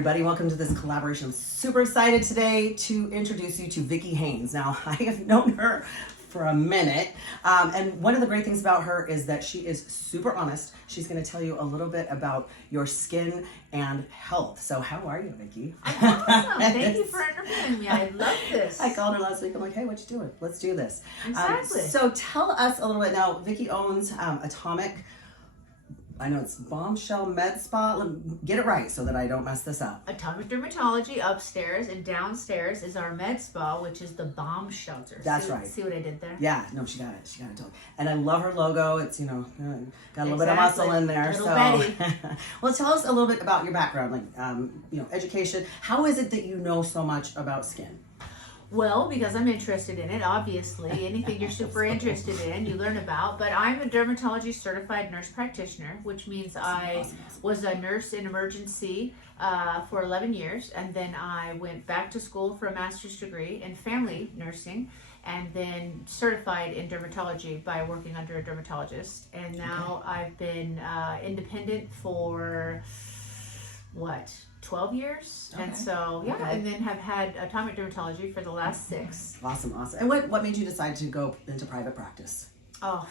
Everybody, welcome to this collaboration. I'm super excited today to introduce you to Vicki Haines. Now, I have known her for a minute, and one of the great things about her is that she is super honest. She's going to tell you a little bit about your skin and health. So how are you, Vicki? I'm awesome. Thank you for interviewing me. I love this. I called her last week. I'm like, hey, what you doing? Let's do this. Exactly. So tell us a little bit now. Vicki owns Atomic. I know it's Bombshell Medspa. Get it right so that I don't mess this up. Atomic Dermatology upstairs, and downstairs is our Medspa, which is the Bombshell. That's right. See what I did there? Yeah, no, she got it. She got it totally. And I love her logo. It's, got a little bit of muscle in there. Little so, Betty. Well, tell us a little bit about your background, like, education. How is it that you know so much about skin? Well, because I'm interested in it, obviously. Anything you're super interested in, you learn about. But I'm a dermatology certified nurse practitioner, which means I was a nurse in emergency for 11 years. And then I went back to school for a master's degree in family nursing, and then certified in dermatology by working under a dermatologist. And now I've been independent for, 12 years. Okay. And so, and then have had Atomic Dermatology for the last 6. Awesome. And what made you decide to go into private practice? Oh,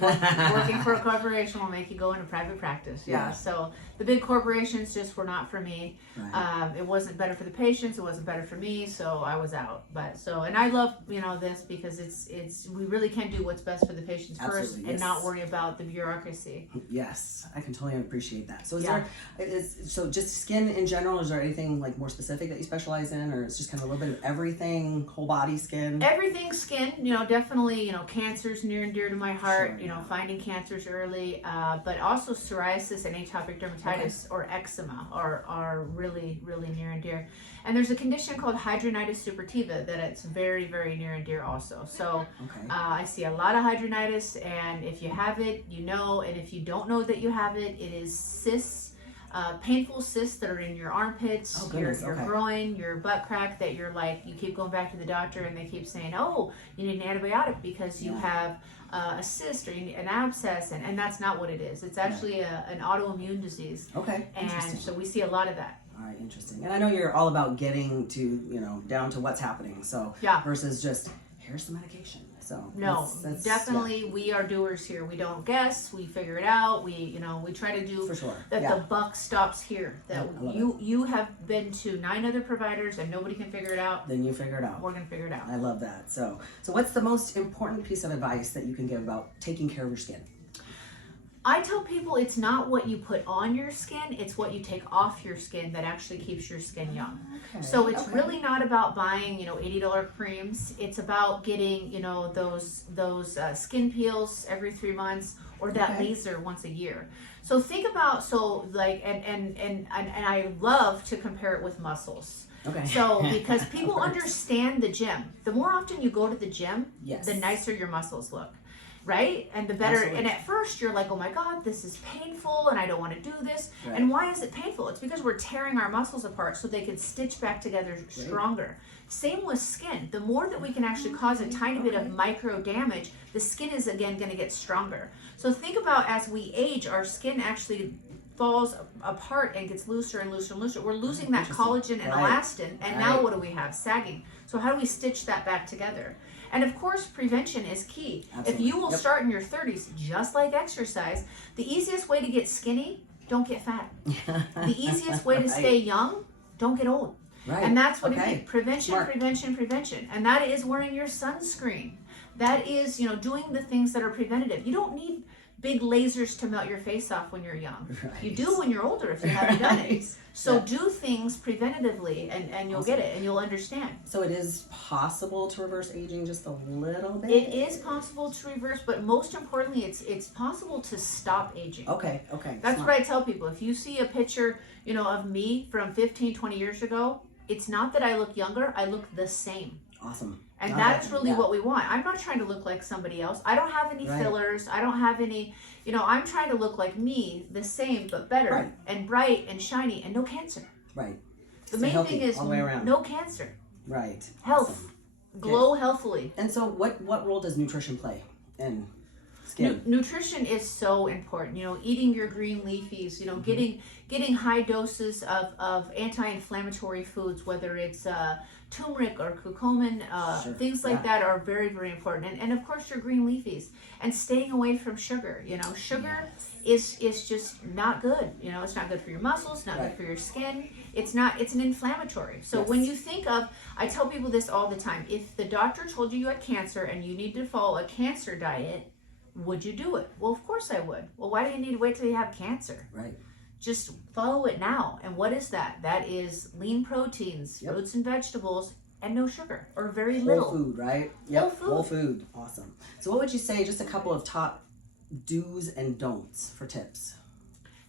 working for a corporation will make you go into private practice. Yeah. So the big corporations just were not for me. Right. It wasn't better for the patients. It wasn't better for me. So I was out. And I love, this because it's we really can do what's best for the patients first and not worry about the bureaucracy. Yes, I can totally appreciate that. So so just skin in general, is there anything like more specific that you specialize in, or it's just kind of a little bit of everything, whole body skin? Everything skin, definitely, cancer's near and dear to my heart. Sure, Finding cancers early, but also psoriasis and atopic dermatitis or eczema are really, really near and dear. And there's a condition called hidradenitis suppurativa that it's very, very near and dear also. So I see a lot of hidradenitis, and if you have it, and if you don't know that you have it, it is cysts. Painful cysts that are in your armpits, your groin, your butt crack, that you're like, you keep going back to the doctor and they keep saying, oh, you need an antibiotic because you have a cyst or an abscess, and that's not what it is. It's actually an autoimmune disease. Okay. And so we see a lot of that. All right, interesting. And I know you're all about getting to, down to what's happening. So versus just, here's the medication. So no, definitely we are doers here. We don't guess. We figure it out. We try to do that. The buck stops here. That you have been to 9 other providers and nobody can figure it out. Then you figure it out. We're gonna figure it out. I love that. So what's the most important piece of advice that you can give about taking care of your skin? I tell people it's not what you put on your skin, it's what you take off your skin that actually keeps your skin young. So it's really not about buying, $80 creams. It's about getting, those skin peels every 3 months, or that laser once a year. So think about, and I love to compare it with muscles. Okay. So because people understand the gym. The more often you go to the gym, the nicer your muscles look. Right? And the better. Absolutely. And at first you're like, oh my God, this is painful and I don't want to do this. Right. And why is it painful? It's because we're tearing our muscles apart so they can stitch back together stronger. Same with skin. The more that we can actually cause a tiny bit of micro damage, the skin is again going to get stronger. So think about, as we age, our skin actually falls apart and gets looser and looser and looser. We're losing that collagen and elastin, and now what do we have? Sagging. So how do we stitch that back together? And of course, prevention is key. Absolutely. If you will start in your 30s, just like exercise, the easiest way to get skinny, don't get fat. The easiest way to stay young, don't get old. Right. And that's what it is. Prevention, prevention, prevention. And that is wearing your sunscreen. That is, doing the things that are preventative. You don't need big lasers to melt your face off when you're young. Right. You do when you're older if you haven't done it. So do things preventatively, and you'll get it, and you'll understand. So it is possible to reverse aging just a little bit? It is possible to reverse, but most importantly, it's possible to stop aging. Okay. That's what I tell people. If you see a picture, of me from 15, 20 years ago, it's not that I look younger, I look the same. Awesome. And that's really what we want. I'm not trying to look like somebody else. I don't have any fillers. I don't have any, I'm trying to look like me, the same, but better and bright and shiny and no cancer. Right. The main thing is no cancer. Right. Health. Glow healthily. And so what role does nutrition play in skin. Nutrition is so important. You know, eating your green leafies, you know, getting high doses of anti-inflammatory foods, whether it's turmeric or curcumin, things like that are very, very important. And of course your green leafies, and staying away from sugar. You know, sugar is just not good. You know, it's not good for your muscles, not good for your skin. It's an inflammatory. So when you think of, I tell people this all the time, if the doctor told you had cancer and you need to follow a cancer diet, would you do it? Well, of course I would. Well, why do you need to wait till you have cancer? Right. Just follow it now. And what is that? That is lean proteins, fruits and vegetables, and no sugar, or very little. Whole food, right? Whole food. Whole food. Awesome. So what would you say, just a couple of top do's and don'ts for tips?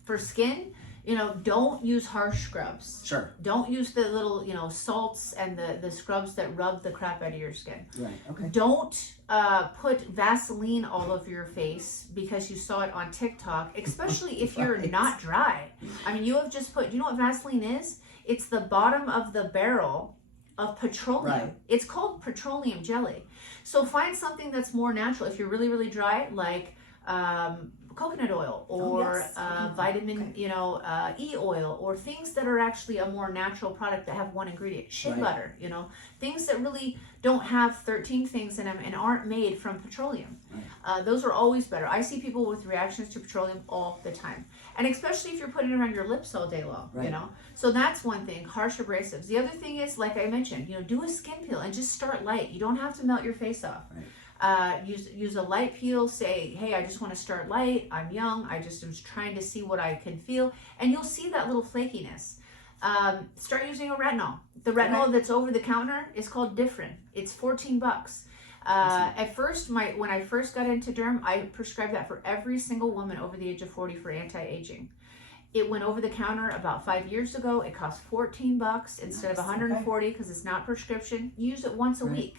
For skin, you know, don't use harsh scrubs. Sure. Don't use the little, you know, salts and the scrubs that rub the crap out of your skin. Right, okay. Don't put Vaseline all over your face because you saw it on TikTok, especially if you're not dry. I mean, you have just put, you know what Vaseline is? It's the bottom of the barrel of petroleum. Right. It's called petroleum jelly. So find something that's more natural. If you're really, really dry, like coconut oil or vitamin, you know, E oil, or things that are actually a more natural product that have one ingredient. Shea butter, you know, things that really don't have 13 things in them and aren't made from petroleum. Those are always better. I see people with reactions to petroleum all the time. And especially if you're putting it around your lips all day long, you know. So that's one thing, harsh abrasives. The other thing is, like I mentioned, you know, do a skin peel and just start light. You don't have to melt your face off. Use a light peel. Say, hey, I just want to start light. I'm young. I just am trying to see what I can feel. And you'll see that little flakiness. Start using a retinol. The retinol that's over the counter is called Differin. It's $14. At first, when I first got into derm, I prescribed that for every single woman over the age of 40 for anti-aging. It went over the counter about 5 years ago. It cost $14 instead of $140 because it's not prescription. Use it once a week.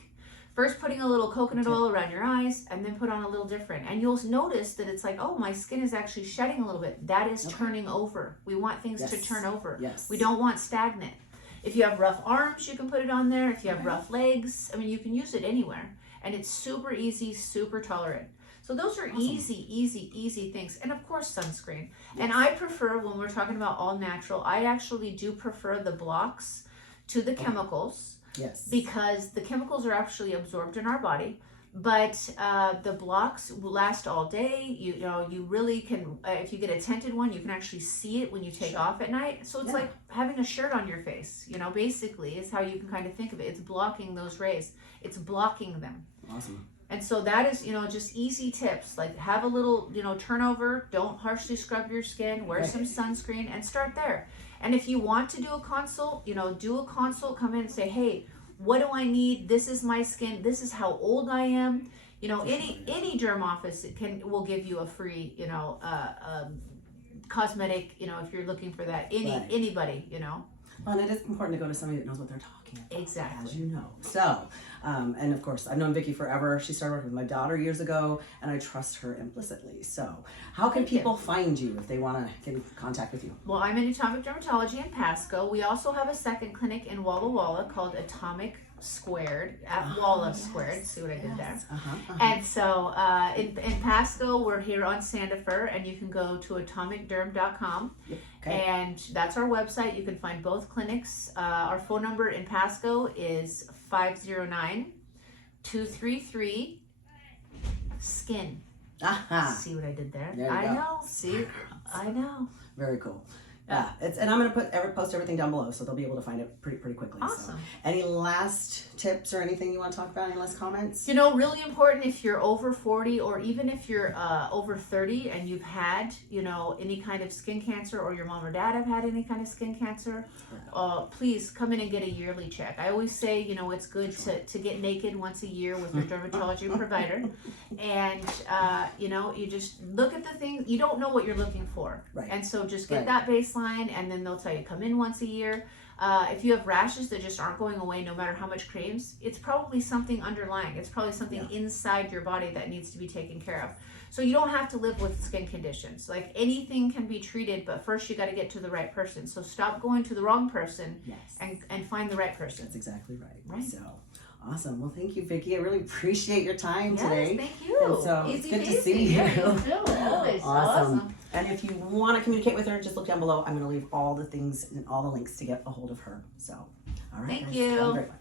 First, putting a little coconut oil around your eyes, and then put on a little Differin. And you'll notice that it's like, oh, my skin is actually shedding a little bit. That is turning over. We want things to turn over. We don't want stagnant. If you have rough arms, you can put it on there. If you have rough legs, I mean, you can use it anywhere. And it's super easy, super tolerant. So those are easy things. And of course, sunscreen. And I prefer, when we're talking about all natural, I actually do prefer the blocks to the chemicals. Because the chemicals are actually absorbed in our body, but the blocks will last all day. You know, you really can, if you get a tinted one, you can actually see it when you take off at night. So it's like having a shirt on your face, you know, basically is how you can kind of think of it. It's blocking those rays. It's blocking them. Awesome. And so that is, you know, just easy tips, like have a little, you know, turnover, don't harshly scrub your skin, wear some sunscreen, and start there. And if you want to do a consult, you know, do a consult, come in and say, hey, what do I need? This is my skin. This is how old I am. You know, any derm office will give you a free, you know, cosmetic, you know, if you're looking for that. Anybody, you know. Well, and it is important to go to somebody that knows what they're talking about. Exactly. As you know. So, and of course, I've known Vicki forever. She started working with my daughter years ago, and I trust her implicitly. So, how can people find you if they want to get in contact with you? Well, I'm in Atomic Dermatology in Pasco. We also have a second clinic in Walla Walla called Atomic Squared at Walla Squared. See what I did there? And so in Pasco, we're here on Sandifer, and you can go to atomicderm.com. And that's our website. You can find both clinics. Our phone number in Pasco is 509-233-SKIN. See what I did there? I know. See? I know. Very cool. Yeah, and I'm going to post everything down below, so they'll be able to find it pretty quickly. Awesome. So, any last tips or anything you want to talk about? Any last comments? You know, really important if you're over 40 or even if you're over 30 and you've had, you know, any kind of skin cancer, or your mom or dad have had any kind of skin cancer, please come in and get a yearly check. I always say, you know, it's good to get naked once a year with your dermatology provider. And, you know, you just look at the things. You don't know what you're looking for. And so just get that baseline, and then they'll tell you come in once a year. If you have rashes that just aren't going away no matter how much creams, it's probably something underlying. It's probably something inside your body that needs to be taken care of. So you don't have to live with skin conditions. Like, anything can be treated, but first you got to get to the right person. So stop going to the wrong person and find the right person. That's exactly right. So Awesome. Well, thank you, Vicki. I really appreciate your time today. Yes, thank you. And so Easy it's good peasy. to see you. Yeah, you too. Always. Awesome. And if you want to communicate with her, just look down below. I'm going to leave all the things and all the links to get a hold of her. So, all right. Thank guys, you. have a great one.